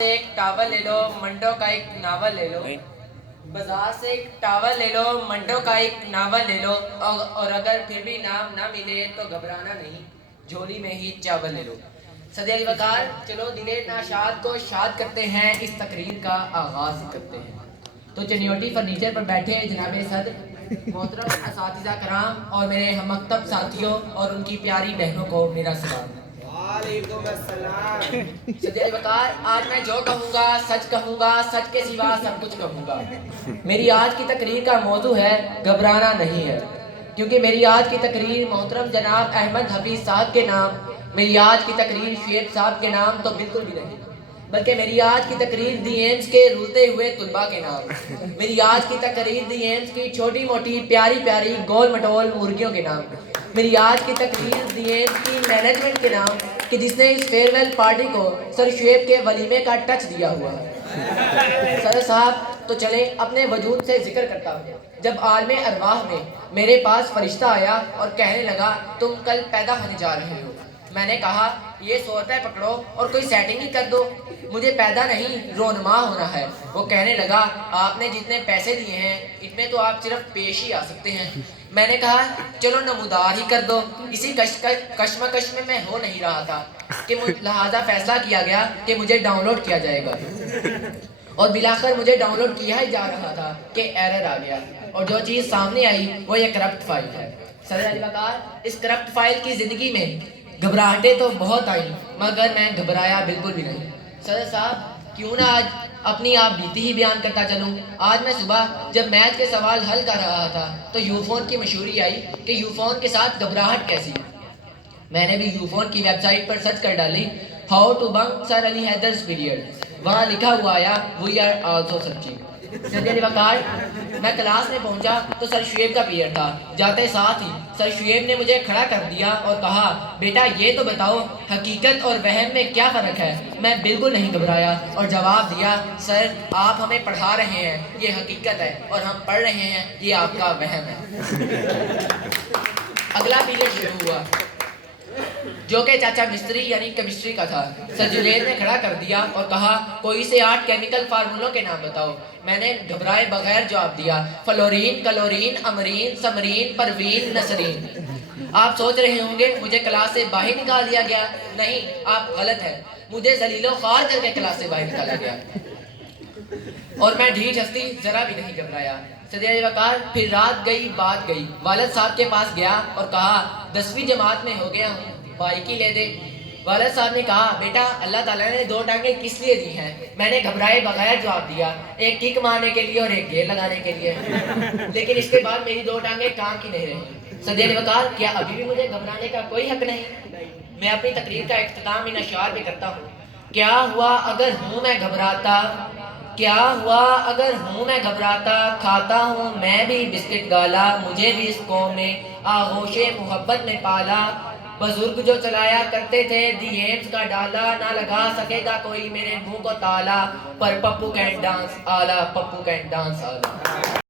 एक टावल ले लो, मंडो का एक नावल ले लो। बाजार से एक टावल ले लो, मंडो का एक नावल ले लो। और अगर फिर भी नाम ना मिले तो घबराना नहीं, झोली में ही चावल ले लो। सदे अली वकार, चलो दिले नाशाद को शाद करते हैं, इस तकरीर का आगाज करते हैं। तो चनियोटी फर्नीचर पर बैठे जनाब सद मोहतरम असातिज़ा कराम और मेरे हम मकतब साथियों और उनकी प्यारी बहनों को मेरा सलाम। सदे वकार, आज मैं जो कहूँगा सच के सिवा सब कुछ कहूँगा। मेरी आज की तकरीर का मौजू है घबराना नहीं है, क्योंकि मेरी आज की तकरीर मोहतरम जनाब अहमद हफीज साहब के नाम, मेरी आज की तकरीर शेख साहब के नाम तो बिल्कुल भी नहीं, बल्कि मेरी आज की तकरीर दी एम्स के रुलते हुए तुलबा के नाम, मेरी आज की तकरीर दी एम्स की छोटी मोटी प्यारी प्यारी गोल मटोल मुर्गियों के नाम, मेरी आज की तकरीर दी एम्स की मैनेजमेंट के नाम कि जिसने इस फेयरवेल पार्टी को सर शुएब के वलीमे का टच दिया हुआ है। सर साहब, तो चले अपने वजूद से जिक्र करता हूँ। जब आलमे अरवाह में मेरे पास फरिश्ता आया और कहने लगा तुम कल पैदा होने जा रहे हो, मैंने कहा ये 100 रुपये पकड़ो और कोई सेटिंग ही कर दो, मुझे पैदा नहीं रोनमा होना है। वो कहने लगा आपने जितने पैसे दिए हैं इनमें तो आप सिर्फ पेश ही आ सकते हैं। मैंने कहा चलो नमूदार ही कर दो। इसी कश्मकश में मैं हो नहीं रहा था कि लिहाजा फैसला किया गया कि मुझे डाउनलोड किया जाएगा, और बिलाखिर मुझे डाउनलोड किया ही जा रहा था कि एरर आ गया, और जो चीज़ सामने आई वो ये करप्ट फाइल है। सदर अली वकार, इस करप्ट फाइल की ज़िंदगी में घबराहटें तो बहुत आई, मगर मैं घबराया बिल्कुल भी नहीं। सदर साहब, क्यों ना आज अपनी आप बीती ही बयान करता चलूँ। आज मैं सुबह जब मैथ के सवाल हल कर रहा था तो यूफोन की मशहूरी आई कि यूफोन के साथ घबराहट कैसी। मैंने भी यूफोन की वेबसाइट पर सर्च कर डाली how to bunk sir Ali Haider's period, वहाँ लिखा हुआ आया वी आर आल्सो सर्चिंग। सदर वकार, मैं क्लास में पहुंचा तो सर शुएब का पीरियड था। जाते साथ ही सर शुएब ने मुझे खड़ा कर दिया और कहा बेटा ये तो बताओ हकीकत और वहम में क्या फ़र्क है। मैं बिल्कुल नहीं घबराया और जवाब दिया सर आप हमें पढ़ा रहे हैं ये हकीकत है और हम पढ़ रहे हैं ये आपका वहम है। अगला पीरियड शुरू हुआ जो कि चाचा मिस्त्री यानी केमिस्ट्री का था। सर जुनैद ने खड़ा कर दिया और कहा कोई से 8 केमिकल फार्मूलों के नाम बताओ। मैंने घबराए बगैर जवाब दिया फ्लोरीन, क्लोरीन, अमरीन, समरीन, परवीन, नसरीन। आप सोच रहे होंगे मुझे क्लास से बाहर निकाल दिया गया। नहीं, आप गलत हैं, मुझे जलीलो ख्वार करके क्लास से बाहर निकाला गया और मैं ढीठ हस्ती जरा भी नहीं घबराया। सदर वकार, फिर रात गई बात गई, वालिद साहब के पास गया और कहा 10वीं जमात में हो गया हूँ, बाइकी ले दे। वालिद साहब ने कहा बेटा अल्लाह ताला ने 2 टांगें किस लिए दी हैं। मैंने घबराए बगैर जवाब दिया एक किक मारने के लिए और एक गेर लगाने के लिए। लेकिन इसके बाद मेरी 2 टांगें काम की नहीं रही। सदर वकार, क्या अभी भी मुझे घबराने का कोई हक नहीं? मैं अपनी तकरीर का इख्तिताम इन अशआर में करता हूँ। क्या हुआ अगर हूँ मैं घबराता, क्या हुआ अगर हूँ मैं घबराता, खाता हूँ मैं भी बिस्किट गाला, मुझे भी इस कौम में आगोशे मोहब्बत में पाला। बुजुर्ग जो चलाया करते थे दी एम्स का डाला, ना लगा सकेगा कोई मेरे मुंह को ताला, पर पप्पू कैन डांस आला, पप्पू कैन डांस आला।